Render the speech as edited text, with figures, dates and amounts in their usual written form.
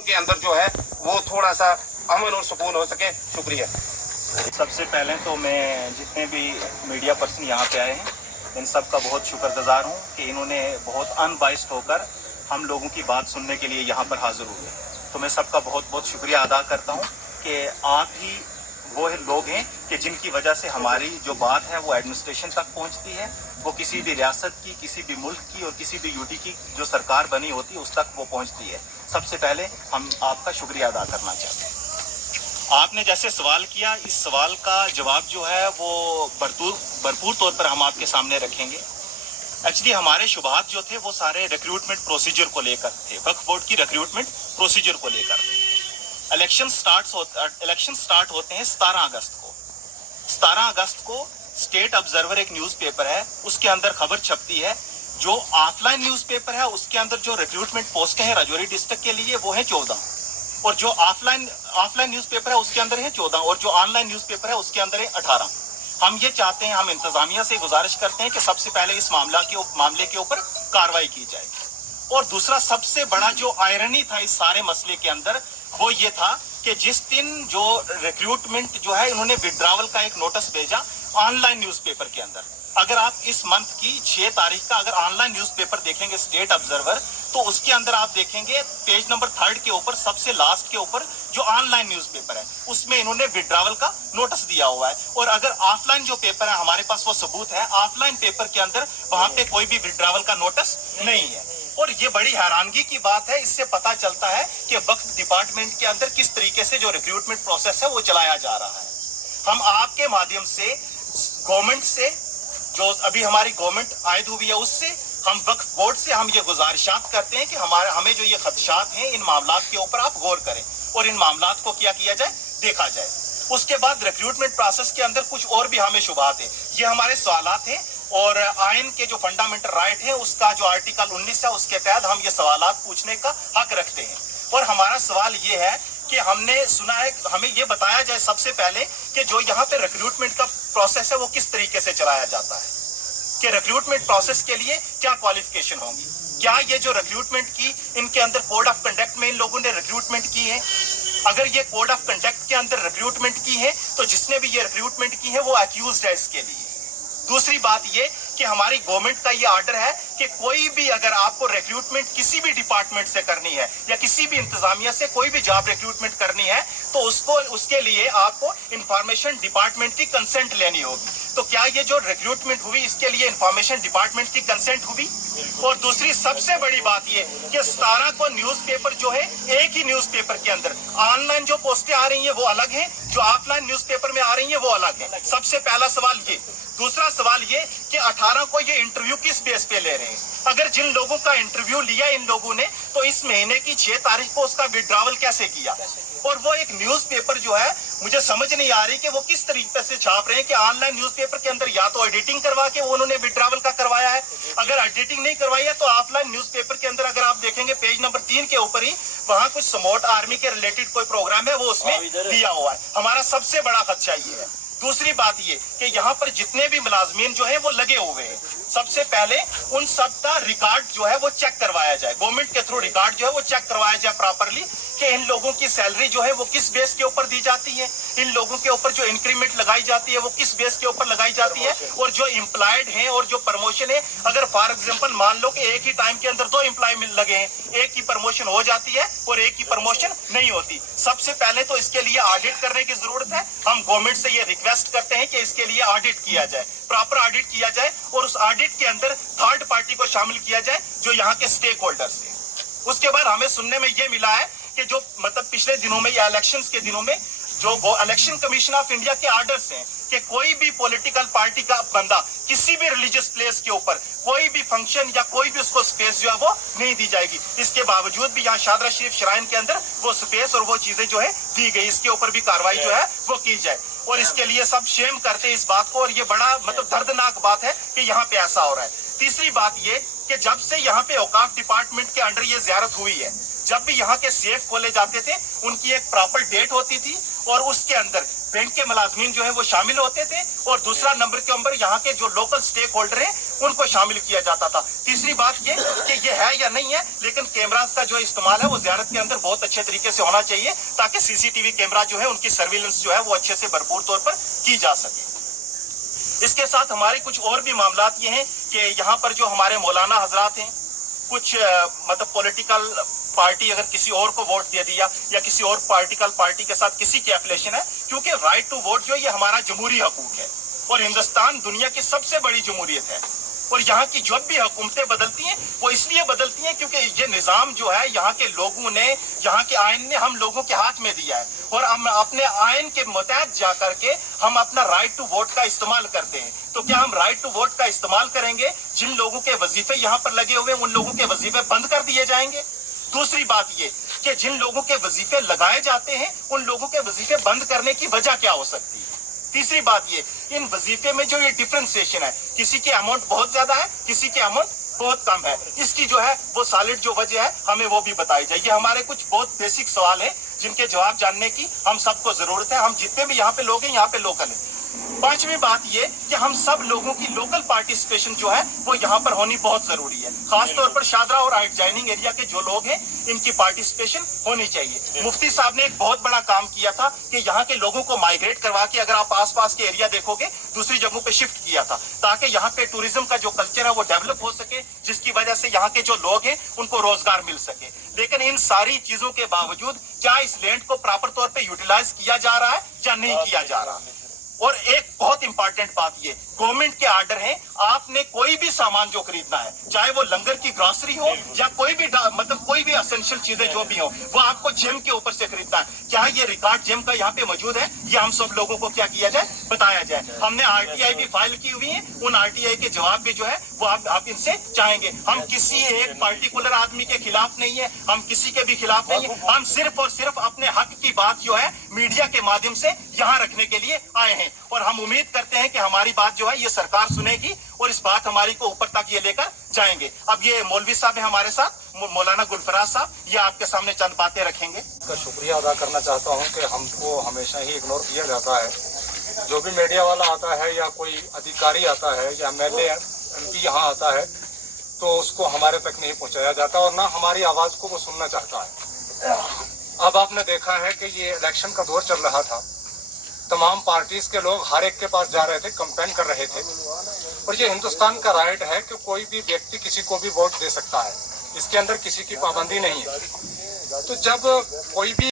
के अंदर जो है वो थोड़ा सा अमन और सुकून हो सके। शुक्रिया। सबसे पहले तो मैं जितने भी मीडिया पर्सन यहाँ पे आए हैं इन सब का बहुत शुक्रगुजार हूँ कि इन्होंने बहुत अनबाइस्ड होकर हम लोगों की बात सुनने के लिए यहाँ पर हाजिर हुए। तो मैं सबका बहुत बहुत शुक्रिया अदा करता हूँ कि आप ही वो लोग हैं कि जिनकी वजह से हमारी जो बात है वो एडमिनिस्ट्रेशन तक पहुँचती है, वो किसी भी रियासत की, किसी भी मुल्क की और किसी भी यूटी की जो सरकार बनी होती है उस तक वो पहुँचती है। सबसे पहले हम आपका शुक्रिया अदा करना चाहते हैं। आपने जैसे सवाल किया, इस सवाल का जवाब जो है वो भरपूर तौर पर हम आपके सामने रखेंगे। एक्चुअली हमारे शुबहात जो थे वो सारे रिक्रूटमेंट प्रोसीजर को लेकर थे, वक्फ बोर्ड की रिक्रूटमेंट प्रोसीजर को लेकर थे। इलेक्शन स्टार्ट होते हैं 17 अगस्त को। 17 अगस्त को स्टेट ऑब्जर्वर एक न्यूज़पेपर है, उसके अंदर खबर छपती है। जो ऑफलाइन न्यूज़पेपर है उसके अंदर जो रिक्रूटमेंट पोस्ट है राजौरी डिस्ट्रिक्ट के लिए वो है 14, और जो ऑफलाइन न्यूज़पेपर है उसके अंदर है 14, और जो ऑनलाइन न्यूज़पेपर है उसके अंदर है 18। हम ये चाहते हैं, हम इंतजामिया से गुजारिश करते हैं कि सबसे पहले इस मामले के ऊपर कार्रवाई की जाए। और दूसरा सबसे बड़ा जो आयरनी था इस सारे मसले के अंदर वो ये था कि जिस दिन जो रिक्रूटमेंट जो है इन्होंने विड्रावल का एक नोटिस भेजा ऑनलाइन न्यूज़पेपर के अंदर। अगर आप इस मंथ की 6 तारीख का अगर ऑनलाइन न्यूज़पेपर देखेंगे स्टेट ऑब्जर्वर, तो उसके अंदर आप देखेंगे पेज नंबर 3 के ऊपर सबसे लास्ट के ऊपर जो ऑनलाइन न्यूज़पेपर है उसमें इन्होंने विड्रावल का नोटिस दिया हुआ है। और अगर ऑफलाइन जो पेपर है हमारे पास वो सबूत है, ऑफलाइन पेपर के अंदर वहां पे कोई भी विड्रावल का नोटिस नहीं है। और ये बड़ी हैरानगी की बात है, इससे पता चलता है कि वक्फ डिपार्टमेंट के अंदर किस तरीके से जो रिक्रूटमेंट प्रोसेस है वो चलाया जा रहा है। हम आपके माध्यम से गवर्नमेंट से, जो अभी हमारी गवर्नमेंट आयद हुई है, उससे हम वक्फ बोर्ड से हम ये गुजारिशात करते हैं कि हमें जो ये खदशात हैं इन मामलात के ऊपर आप गौर करें और इन मामलात को क्या किया जाए, देखा जाए। उसके बाद रिक्रूटमेंट प्रोसेस के अंदर कुछ और भी हमें शुबहात है। ये हमारे सवालात हैं और आइन के जो फंडामेंटल राइट है उसका जो आर्टिकल 19 है उसके तहत हम ये सवालात पूछने का हक रखते हैं। और हमारा सवाल ये है कि हमने सुना है, हमें ये बताया जाए सबसे पहले कि जो यहाँ पे रिक्रूटमेंट का प्रोसेस है वो किस तरीके से चलाया जाता है, कि रिक्रूटमेंट प्रोसेस के लिए क्या क्वालिफिकेशन होगी, क्या ये जो रिक्रूटमेंट की इनके अंदर कोड ऑफ कंडक्ट में इन लोगों ने रिक्रूटमेंट की है। अगर ये कोड ऑफ कंडक्ट के अंदर रिक्रूटमेंट की है तो जिसने भी ये रिक्रूटमेंट की है वो अक्यूज्ड है इसके लिए। दूसरी बात ये कि हमारी गवर्नमेंट का ये ऑर्डर है कि कोई भी अगर आपको रिक्रूटमेंट किसी भी डिपार्टमेंट से करनी है या किसी भी इंतजामिया से कोई भी जॉब रिक्रूटमेंट करनी है तो उसके लिए आपको इंफॉर्मेशन डिपार्टमेंट की कंसेंट लेनी होगी। तो क्या ये जो रिक्रूटमेंट हुई इसके लिए इंफॉर्मेशन डिपार्टमेंट की कंसेंट हुई? और दूसरी सबसे बड़ी बात ये कि 17 को न्यूज़पेपर जो है एक ही न्यूज़पेपर के अंदर ऑनलाइन जो पोस्टें आ रही हैं वो अलग हैं, जो ऑफलाइन न्यूज़पेपर में आ रही हैं वो अलग है। सबसे पहला सवाल ये। दूसरा सवाल ये कि 18 को ये इंटरव्यू किस बेस पे ले रहे हैं? अगर जिन लोगों का इंटरव्यू लिया इन लोगों ने तो इस महीने की 6 तारीख को उसका विड्रावल कैसे किया? और वो एक न्यूज़पेपर जो है मुझे समझ नहीं आ रही कि वो किस तरीके से छाप रहे हैं कि ऑनलाइन न्यूज़पेपर के अंदर या तो एडिटिंग करवा के वो उन्होंने विड्रावल का करवाया है, अगर एडिटिंग नहीं करवाई है तो ऑफलाइन न्यूज़पेपर के अंदर अगर आप देखेंगे पेज नंबर 3 के ऊपर ही वहां कुछ समोट आर्मी के रिलेटेड कोई प्रोग्राम है वो उसमें दिया हुआ है। हमारा सबसे बड़ा खदशा ये है। दूसरी बात ये कि यहाँ पर जितने भी मुलाजमीन जो है वो लगे हुए हैं, सबसे पहले उन सब का रिकॉर्ड जो है वो चेक करवाया जाए, गवर्नमेंट के थ्रू रिकॉर्ड जो है वो चेक करवाया जाए प्रॉपरली कि इन लोगों की सैलरी जो है वो किस बेस के ऊपर दी जाती है, इन लोगों के ऊपर जो इंक्रीमेंट लगाई जाती है वो किस बेस के ऊपर लगाई जाती है, और जो एम्प्लॉयड हैं और जो प्रमोशन है, अगर फॉर एग्जांपल मान लो कि एक ही टाइम के अंदर 2 एम्प्लॉय लगे हैं, एक की प्रमोशन हो जाती है और एक की प्रमोशन नहीं होती। सबसे पहले तो इसके लिए ऑडिट करने की जरूरत है। हम गवर्नमेंट से ये रिक्वेस्ट करते हैं कि इसके लिए ऑडिट किया जाए, प्रॉपर ऑडिट किया जाए और उस ऑडिट के अंदर थर्ड पार्टी को शामिल किया जाए जो यहाँ के स्टेक होल्डर्स हैं। उसके बाद हमें सुनने में ये मिला है कि जो मतलब पिछले दिनों में या इलेक्शंस के दिनों में जो इलेक्शन कमीशन ऑफ इंडिया के ऑर्डर्स हैं कि कोई भी पॉलिटिकल पार्टी का बंदा किसी भी रिलीजियस प्लेस के ऊपर कोई भी फंक्शन या कोई भी उसको स्पेस जो है वो नहीं दी जाएगी। इसके बावजूद भी यहाँ शादरा शरीफ श्राइन के अंदर वो स्पेस और वो चीजें जो है दी गई, इसके ऊपर भी कार्रवाई जो है वो की जाए। और इसके लिए सब शेम करते हैं इस बात को, और ये बड़ा मतलब दर्दनाक बात है कि यहाँ पे ऐसा हो रहा है। तीसरी बात ये कि जब से यहाँ पे औकाफ डिपार्टमेंट के अंडर ये ज़ियारत हुई है, जब भी यहाँ के सेफ खोले जाते थे उनकी एक प्रॉपर डेट होती थी और उसके अंदर बैंक के मुलाजमीन जो है वो शामिल होते थे, और दूसरा नंबर के ऊपर यहाँ के जो लोकल स्टेक होल्डर हैं उनको शामिल किया जाता था। तीसरी बात ये कि ये है या नहीं है, लेकिन कैमरास का जो इस्तेमाल है वो ज़ियारत के अंदर बहुत अच्छे तरीके से होना चाहिए, ताकि सीसीटीवी कैमरा जो है उनकी सर्विलेंस जो है वो अच्छे से भरपूर तौर पर की जा सके। इसके साथ हमारे कुछ और भी मामलात ये हैं कि यहाँ पर जो हमारे मौलाना हजरात हैं, कुछ मतलब पॉलिटिकल पार्टी अगर किसी और को वोट दे दिया या किसी और पॉलिटिकल पार्टी के साथ किसी की एफिलिएशन है, क्योंकि राइट टू वोट जो ये हमारा जमहूरी हकूक है और हिंदुस्तान दुनिया की सबसे बड़ी जमहूरियत है, और यहाँ की जब भी हुकूमतें बदलती हैं वो इसलिए बदलती हैं क्योंकि ये निज़ाम जो है यहाँ के लोगों ने, यहाँ के आइन ने हम लोगों के हाथ में दिया है, और हम अपने आइन के मुताबिक जा करके हम अपना राइट टू वोट का इस्तेमाल करते हैं। तो क्या हम राइट टू वोट का इस्तेमाल करेंगे, जिन लोगों के वजीफे यहाँ पर लगे हुए उन लोगों के वजीफे बंद कर दिए जाएंगे? दूसरी बात ये कि जिन लोगों के वजीफे लगाए जाते हैं उन लोगों के वजीफे बंद करने की वजह क्या हो सकती है? तीसरी बात ये, इन वजीफे में जो ये डिफरेंशिएशन है, किसी की अमाउंट बहुत ज्यादा है, किसी की अमाउंट बहुत कम है, इसकी जो है वो सॉलिड जो वजह है हमें वो भी बताई जाए। ये हमारे कुछ बहुत बेसिक सवाल है जिनके जवाब जानने की हम सबको जरूरत है। हम जितने भी यहाँ पे लोग हैं यहाँ पे लोकल हैं। पांचवी बात ये कि हम सब लोगों की लोकल पार्टिसिपेशन जो है वो यहाँ पर होनी बहुत जरूरी है, खासतौर पर शादरा और आउटजाइनिंग एरिया के जो लोग हैं इनकी पार्टिसिपेशन होनी चाहिए। मुफ्ती साहब ने एक बहुत बड़ा काम किया था कि यहाँ के लोगों को माइग्रेट करवा के, अगर आप आसपास के एरिया देखोगे, दूसरी जगहों पे शिफ्ट किया था, ताकि यहाँ पे टूरिज्म का जो कल्चर है वो डेवलप हो सके, जिसकी वजह से यहाँ के जो लोग हैं उनको रोजगार मिल सके। लेकिन इन सारी चीजों के बावजूद क्या इस लैंड को प्रॉपर तौर पर यूटिलाइज किया जा रहा है या नहीं किया जा रहा है? और एक बहुत इंपॉर्टेंट बात ये, गवर्नमेंट के आर्डर हैं, आपने कोई भी सामान जो खरीदना है, चाहे वो लंगर की ग्रोसरी हो या कोई भी मतलब कोई भी एसेंशियल चीजें जो भी हो, वो आपको जेम के ऊपर से खरीदना है। क्या ये रिकॉर्ड जेम का यहाँ पे मौजूद है? ये हम सब लोगों को क्या किया जाए, बताया जाए। हमने आरटीआई भी फाइल की हुई है, उन आरटीआई के जवाब भी जो है वो आप इनसे चाहेंगे। हम किसी एक पार्टिकुलर आदमी के खिलाफ नहीं है, हम किसी के भी खिलाफ नहीं है, हम सिर्फ और सिर्फ अपने हक की बात जो है मीडिया के माध्यम से यहाँ रखने के लिए आए हैं, और हम उम्मीद करते हैं कि हमारी बात जो है ये सरकार सुनेगी और इस बात हमारी को ऊपर तक ये लेकर जाएंगे। अब ये मौलवी साहब हैं हमारे साथ, मौलाना गुलफराज साहब, ये आपके सामने चंद बातें रखेंगे। का शुक्रिया अदा करना चाहता हूं कि हमको हमेशा ही इग्नोर किया जाता है। जो भी मीडिया वाला आता है या कोई अधिकारी आता है या एमएलए एमपी यहाँ आता है तो उसको हमारे तक नहीं पहुँचाया जाता और ना हमारी आवाज़ को वो सुनना चाहता है। अब आपने देखा है कि ये इलेक्शन का दौर चल रहा था, तमाम पार्टीज के लोग हर एक के पास जा रहे थे, कंपेन कर रहे थे, और ये हिंदुस्तान का राइट है कि कोई भी व्यक्ति किसी को भी वोट दे सकता है, इसके अंदर किसी की पाबंदी नहीं है। तो जब कोई भी